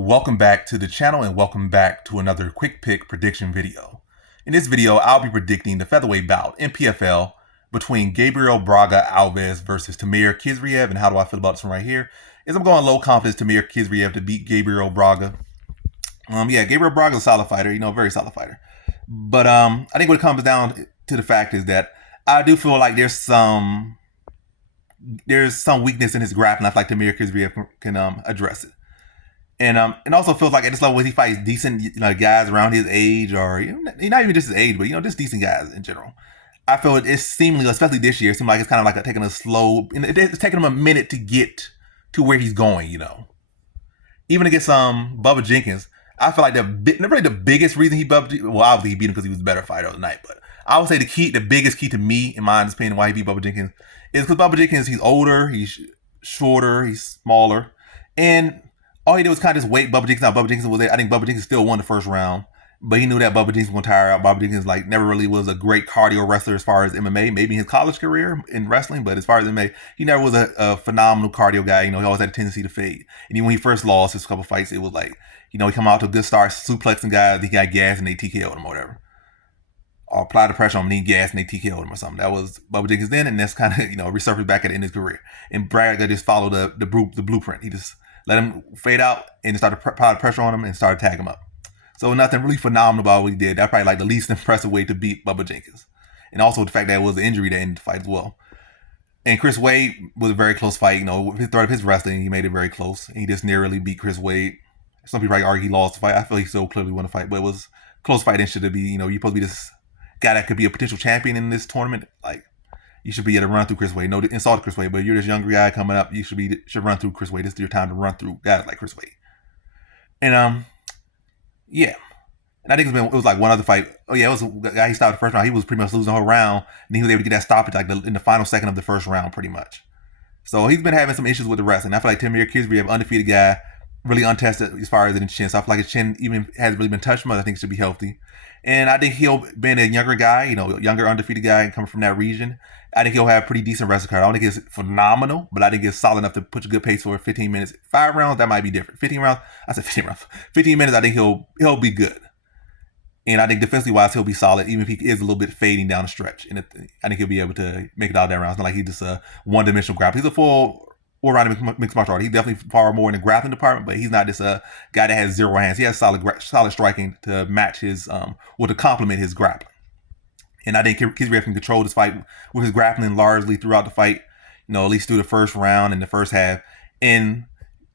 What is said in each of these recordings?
Welcome back to the channel and welcome back to another quick pick prediction video. In this video, I'll be predicting the featherweight bout in PFL between Gabriel Braga Alves versus Timur Khizriev. And how do I feel about this one right here? I'm going low confidence Timur Khizriev to beat Gabriel Braga. Gabriel Braga is a solid fighter, very solid fighter. But I think what it comes down to the fact is that I do feel like there's some weakness in his grappling. I feel like Timur Khizriev can address it. And it also feels like at this level when he fights decent guys around his age, or not even just his age, but just decent guys in general. I feel it's seemingly, especially this year, it seems like it's kind of like taking a slow. It's taking him a minute to get to where he's going. Even against Bubba Jenkins, I feel like the biggest reason he obviously he beat him because he was the better fighter of the night. But I would say the biggest key to me, in my opinion, why he beat Bubba Jenkins is because Bubba Jenkins, he's older, he's shorter, he's smaller, and all he did was kind of just wait Bubba Jenkins out. Bubba Jenkins was there. I think Bubba Jenkins still won the first round, but he knew that Bubba Jenkins was going to tire out. Bubba Jenkins never really was a great cardio wrestler as far as MMA, maybe in his college career in wrestling, but as far as MMA, he never was a phenomenal cardio guy. He always had a tendency to fade. And even when he first lost his couple fights, it was he come out to a good start, suplexing guys, he got gas and they TKO'd him or whatever. Or apply the pressure on him, and he gas and they TKO'd him or something. That was Bubba Jenkins then, and that's kind of, resurfaced back at the end of his career. And Braga just followed the blueprint. He just let him fade out and started apply the pressure on him and started tagging him up. So nothing really phenomenal about what he did. That's probably the least impressive way to beat Bubba Jenkins. And also the fact that it was an injury that ended the fight as well. And Chris Wade was a very close fight. With his threat of his wrestling, he made it very close. And he just narrowly beat Chris Wade. Some people probably argue he lost the fight. I feel he still clearly won the fight, but it was a close fight and should it be, you're supposed to be this guy that could be a potential champion in this tournament. You should be able to run through Chris Wade. No insult to Chris Wade, but you're this younger guy coming up. You should run through Chris Wade. This is your time to run through guys like Chris Wade. And And I think it was one other fight. It was a guy he stopped the first round. He was pretty much losing the whole round, and he was able to get that stoppage in the final second of the first round, pretty much. So he's been having some issues with the wrestling. I feel like Timur Khizriev, undefeated guy, really untested as far as in the chin. So I feel like his chin even hasn't really been touched much. I think it should be healthy. And I think he'll, being a younger guy, younger undefeated guy coming from that region, I think he'll have a pretty decent wrestling card. I don't think it's phenomenal, but I think it's solid enough to put a good pace for 15 minutes. 5 rounds, that might be different. 15 rounds, I said 15 rounds. 15 minutes, I think he'll be good. And I think defensively wise, he'll be solid, even if he is a little bit fading down the stretch. And I think he'll be able to make it out of that round. It's not like he's just a one-dimensional grappler. He's a full all-round mixed martial art. He's definitely far more in the grappling department, but he's not just a guy that has 0 hands. He has solid striking to match his, or to complement his grappling. And I think Khizriev can control this fight with his grappling largely throughout the fight, at least through the first round and the first half. And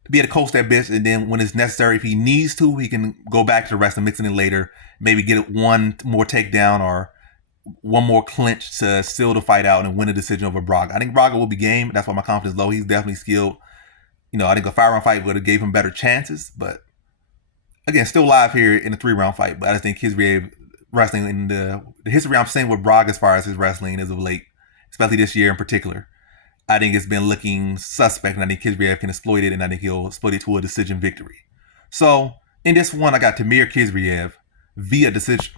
be able to coach that bitch, and then when it's necessary, if he needs to, he can go back to the wrestling, mixing it later, maybe get one more takedown or one more clinch to seal the fight out and win a decision over Braga. I think Braga will be game. That's why my confidence is low. He's definitely skilled. I think a 5-round fight would have gave him better chances, but again, still live here in a 3-round fight. But I just think Khizriev wrestling in the history I'm saying with Braga as far as his wrestling is of late, especially this year in particular, I think it's been looking suspect, and I think Khizriev can exploit it, and I think he'll exploit it to a decision victory. So in this one, I got Timur Khizriev via decision.